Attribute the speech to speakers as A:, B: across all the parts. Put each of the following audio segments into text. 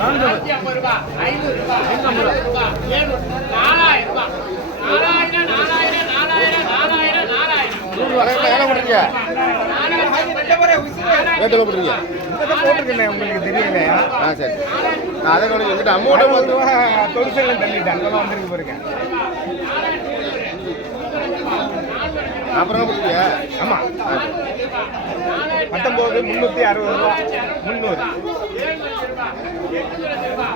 A: நானூத்தி ஐம்பது ரூபாய் ஐநூறு ரூபாய் ஐநூறு ரூபாய் ஏழ்நூறு நாலாயிரம் ரூபாய் நாலாயிரம் நாலாயிரம் நாலாயிரம் நாலாயிரம் நாலாயிரம்
B: போட்டுருக்கீங்க
C: போட்டிருக்கேன் உங்களுக்கு தெரியலையா
B: ஆ சரி நான் அதை கூட எங்கிட்ட அமௌண்ட்டை
C: வந்து
B: பார்த்து
C: ரூபா தொடுசல் தள்ளிட்டு வந்துருக்கு பாருங்க
B: அப்புறம் போட்டுருக்கீங்க
C: ஆமாம் பத்தொம்போது முந்நூற்றி அறுபது ரூபா முந்நூறு
A: இருநூத்தி ரூபா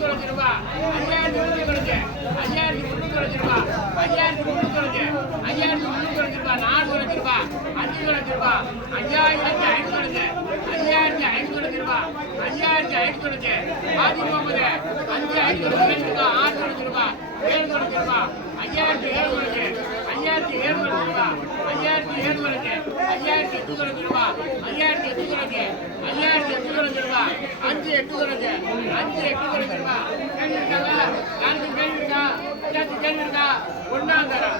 A: முன்னூத்தி அஞ்சு ரூபா ஐயாயிரத்தி முன்னூத்தி ஐயாயிரத்தி முன்னூத்தி ரூபா ஐயாயிரத்தி முன்னூத்தி ஐயாயிரத்தி முன்னூத்தி ரூபா நானூறு ரூபா அஞ்சு லட்சம் ரூபா ஐயாயிரத்தி ஐநூறு ஐயாயிரத்தி ஐநூறு ரூபா ஐயாயிரத்தி ஐநூறு ஆதி முகமது அஞ்சு ஐநூறு ரூபா ஆறு லட்சம் ரூபா ஏழு லட்சம் ரூபா ஐயாயிரத்தி ஏழுநூறு ஐயாயிரத்தி ஏழுநூறு ரூபா ஐயாயிரத்தி ஐயாயிரத்தி எட்டு ரூபா ஐயாயிரத்தி எட்டு ஐயாயிரத்தி எட்டு ரூபா அஞ்சு எட்டு அஞ்சு எட்டு ரூபா கேள்வி இருக்காங்க கேள்வி இருக்கா? கேள்வி இருக்கா? ஒன்னாம் தரம்